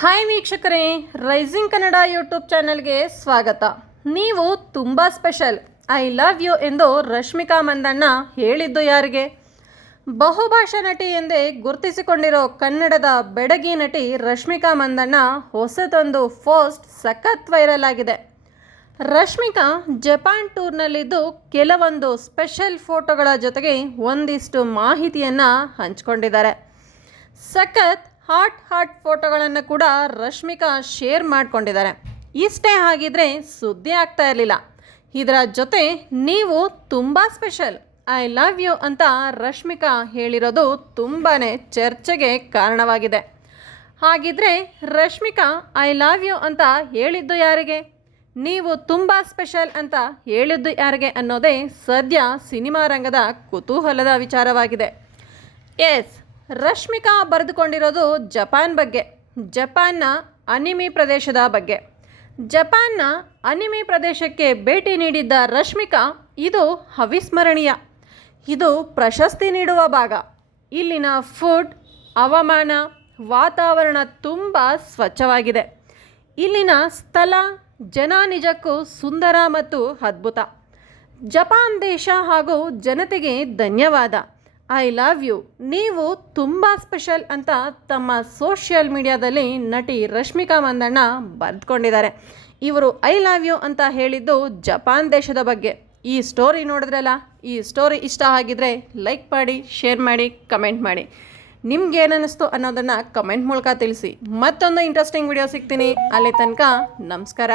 Hi ವೀಕ್ಷಕರೇ, rising Kannada YouTube ಚಾನೆಲ್ಗೆ ಸ್ವಾಗತ. ನೀವು ತುಂಬ ಸ್ಪೆಷಲ್, ಐ ಲವ್ ಯು ಎಂದು ರಶ್ಮಿಕಾ ಮಂದಣ್ಣ ಹೇಳಿದ್ದು ಯಾರಿಗೆ? ಬಹುಭಾಷಾ ನಟಿ ಎಂದೇ ಗುರುತಿಸಿಕೊಂಡಿರೋ ಕನ್ನಡದ ಬೆಡಗಿ ನಟಿ ರಶ್ಮಿಕಾ ಮಂದಣ್ಣ ಹೊಸದೊಂದು ಪೋಸ್ಟ್ ಸಖತ್ ವೈರಲ್ ಆಗಿದೆ. ರಶ್ಮಿಕಾ ಜಪಾನ್ ಟೂರ್ನಲ್ಲಿದ್ದು ಕೆಲವೊಂದು ಸ್ಪೆಷಲ್ ಫೋಟೋಗಳ ಜೊತೆಗೆ ಒಂದಿಷ್ಟು ಮಾಹಿತಿಯನ್ನು ಹಂಚಿಕೊಂಡಿದ್ದಾರೆ. ಸಖತ್ ಹಾಟ್ ಫೋಟೋಗಳನ್ನು ಕೂಡ ರಶ್ಮಿಕಾ ಶೇರ್ ಮಾಡಿಕೊಂಡಿದ್ದಾರೆ. ಇಷ್ಟೇ ಆಗಿದ್ರೆ ಸುದ್ದಿ ಆಗ್ತಾ ಇರಲಿಲ್ಲ. ಇದರ ಜೊತೆ ನೀವು ತುಂಬ ಸ್ಪೆಷಲ್, ಐ ಲವ್ ಯು ಅಂತ ರಶ್ಮಿಕಾ ಹೇಳಿರೋದು ತುಂಬಾ ಚರ್ಚೆಗೆ ಕಾರಣವಾಗಿದೆ. ಹಾಗಿದ್ರೆ ರಶ್ಮಿಕಾ ಐ ಲವ್ ಯು ಅಂತ ಹೇಳಿದ್ದು ಯಾರಿಗೆ? ನೀವು ತುಂಬ ಸ್ಪೆಷಲ್ ಅಂತ ಹೇಳಿದ್ದು ಯಾರಿಗೆ ಅನ್ನೋದೇ ಸದ್ಯ ಸಿನಿಮಾ ರಂಗದ ಕುತೂಹಲದ ವಿಚಾರವಾಗಿದೆ. ಎಸ್, ರಶ್ಮಿಕಾ ಬರೆದುಕೊಂಡಿರೋದು ಜಪಾನ್ ಬಗ್ಗೆ, ಜಪಾನ್ನ ಅನಿಮಿ ಪ್ರದೇಶದ ಬಗ್ಗೆ. ಜಪಾನ್ನ ಅನಿಮಿ ಪ್ರದೇಶಕ್ಕೆ ಭೇಟಿ ನೀಡಿದ್ದ ರಶ್ಮಿಕಾ ಇದು ಅವಿಸ್ಮರಣೀಯ, ಇದು ಪ್ರಶಸ್ತಿ ನೀಡುವ ಭಾಗ. ಇಲ್ಲಿನ ಫುಡ್, ಹವಾಮಾನ, ವಾತಾವರಣ ತುಂಬ ಸ್ವಚ್ಛವಾಗಿದೆ. ಇಲ್ಲಿನ ಸ್ಥಳ, ಜನ ನಿಜಕ್ಕೂ ಸುಂದರ ಮತ್ತು ಅದ್ಭುತ. ಜಪಾನ್ ದೇಶ ಹಾಗೂ ಜನತೆಗೆ ಧನ್ಯವಾದ. ಐ ಲವ್ ಯು, ನೀವು ತುಂಬ ಸ್ಪೆಷಲ್ ಅಂತ ತಮ್ಮ ಸೋಷಿಯಲ್ ಮೀಡಿಯಾದಲ್ಲಿ ನಟಿ ರಶ್ಮಿಕಾ ಮಂದಣ್ಣ ಬರೆದುಕೊಂಡಿದ್ದಾರೆ. ಇವರು ಐ ಲವ್ ಯು ಅಂತ ಹೇಳಿದ್ದು ಜಪಾನ್ ದೇಶದ ಬಗ್ಗೆ. ಈ ಸ್ಟೋರಿ ನೋಡಿದ್ರಲ್ಲ, ಈ ಸ್ಟೋರಿ ಇಷ್ಟ ಆಗಿದ್ರೆ ಲೈಕ್ ಮಾಡಿ, ಶೇರ್ ಮಾಡಿ, ಕಮೆಂಟ್ ಮಾಡಿ. ನಿಮ್ಗೇನಿಸ್ತು ಅನ್ನೋದನ್ನು ಕಮೆಂಟ್ ಮೂಲಕ ತಿಳಿಸಿ. ಮತ್ತೊಂದು ಇಂಟ್ರೆಸ್ಟಿಂಗ್ ವಿಡಿಯೋ ಸಿಗ್ತೀನಿ. ಅಲ್ಲಿ ತನಕ ನಮಸ್ಕಾರ.